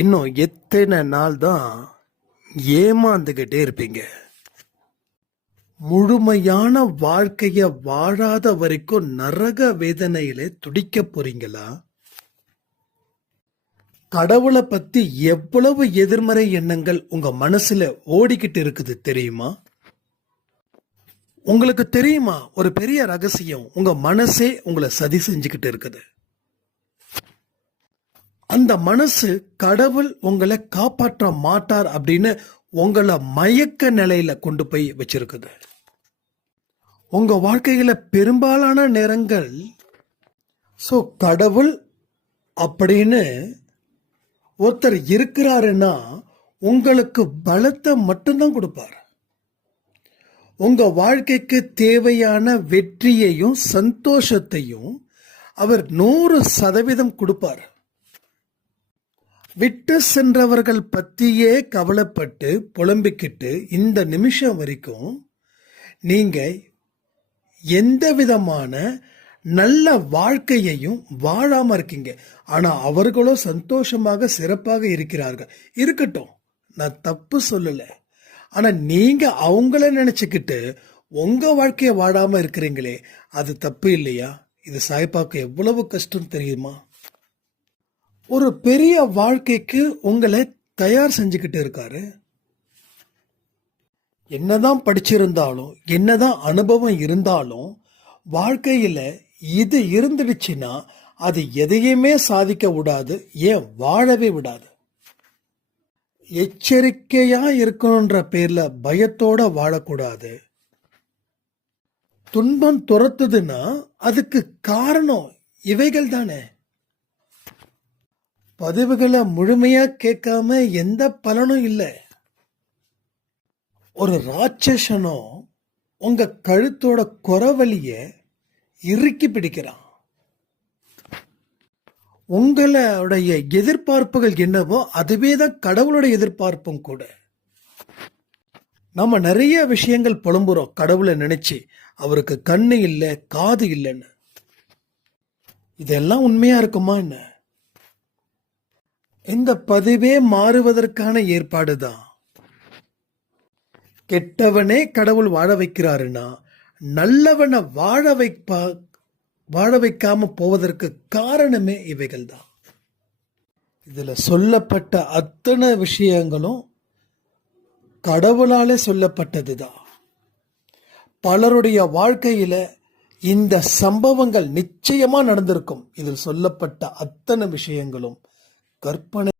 இன்னும் எத்தனை நாள் தான் ஏமாந்துகிட்டே இருப்பீங்க? முழுமையான வாழ்க்கைய வாழாத வரைக்கும் நரக வேதனையில துடிக்க போறீங்களா? கடவுளை பத்தி எவ்வளவு எதிர்மறை எண்ணங்கள் உங்க மனசுல ஓடிக்கிட்டு இருக்குது தெரியுமா? உங்களுக்கு தெரியுமா ஒரு பெரிய ரகசியம்? உங்க மனசே உங்களை சதி செஞ்சுக்கிட்டு இருக்குது. அந்த மனசு கடவுள் உங்களை காப்பாற்ற மாட்டார் அப்படின்னு உங்களை மயக்க நிலையில கொண்டு போய் வச்சிருக்குது. உங்க வாழ்க்கையில பெரும்பாலான நேரங்கள் கடவுள் அப்படின்னு ஒருத்தர் இருக்கிறாருன்னா உங்களுக்கு பலத்தை மட்டும்தான் கொடுப்பார். உங்க வாழ்க்கைக்கு தேவையான வெற்றியையும் சந்தோஷத்தையும் அவர் 100% கொடுப்பார். விட்டு சென்றவர்கள் பற்றியே கவலைப்பட்டு புலம்பிக்கிட்டு இந்த நிமிஷம் வரைக்கும் நீங்க எந்த விதமான நல்ல வாழ்க்கையையும் வாழாம இருக்கீங்க. ஆனா அவர்களோ சந்தோஷமாக சிறப்பாக இருக்கிறார்கள். இருக்கட்டும், நான் தப்பு சொல்லல. ஆனா நீங்க அவங்கள நினைச்சுக்கிட்டு உங்க வாழ்க்கைய வாழாம இருக்கிறீங்களே, அது தப்பு இல்லையா? இது சாய்பாக்கு எவ்வளவு கஷ்டம் தெரியுமா? ஒரு பெரிய வாழ்க்கைக்கு உங்களை தயார் செஞ்சுக்கிட்டு இருக்காரு. என்னதான் படிச்சிருந்தாலும் என்னதான் அனுபவம் இருந்தாலும் வாழ்க்கையில இது இருந்துடுச்சுன்னா அது எதையுமே சாதிக்க விடாது, ஏன் வாழவே விடாது. எச்சரிக்கையா இருக்கணுன்ற பேர்ல பயத்தோட வாழக்கூடாது. துன்பம் துரத்துதுன்னா அதுக்கு காரணம் இவைகள் தானே. பதிவுகளை முழுமையா கேட்காம எந்த பலனும் இல்லை. ஒரு ராட்சசனோ உங்க கழுத்தோட குறவலிய இறுக்கி பிடிக்கிறான். உங்களுடைய எதிர்பார்ப்புகள் என்னவோ அதுவே தான் கடவுளுடைய எதிர்பார்ப்பும் கூட. நம்ம நிறைய விஷயங்கள் புலம்புறோம் கடவுளை நினைச்சு, அவருக்கு கண்ணு இல்லை காது இல்லைன்னு. இதெல்லாம் உண்மையா இருக்குமா என்ன? இந்த பதிவே மாறுவதற்கான ஏற்பாடுதான். கெட்டவனே கடவுள் வாழ வைக்கிறாருன்னா நல்லவனை வாழ வைக்காம போவதற்கு காரணமே இவைகள் தான். இதுல சொல்லப்பட்ட அத்தனை விஷயங்களும் கடவுளாலே சொல்லப்பட்டதுதான். பலருடைய வாழ்க்கையில இந்த சம்பவங்கள் நிச்சயமா நடந்திருக்கும். இதில் சொல்லப்பட்ட அத்தனை விஷயங்களும் கற்பனை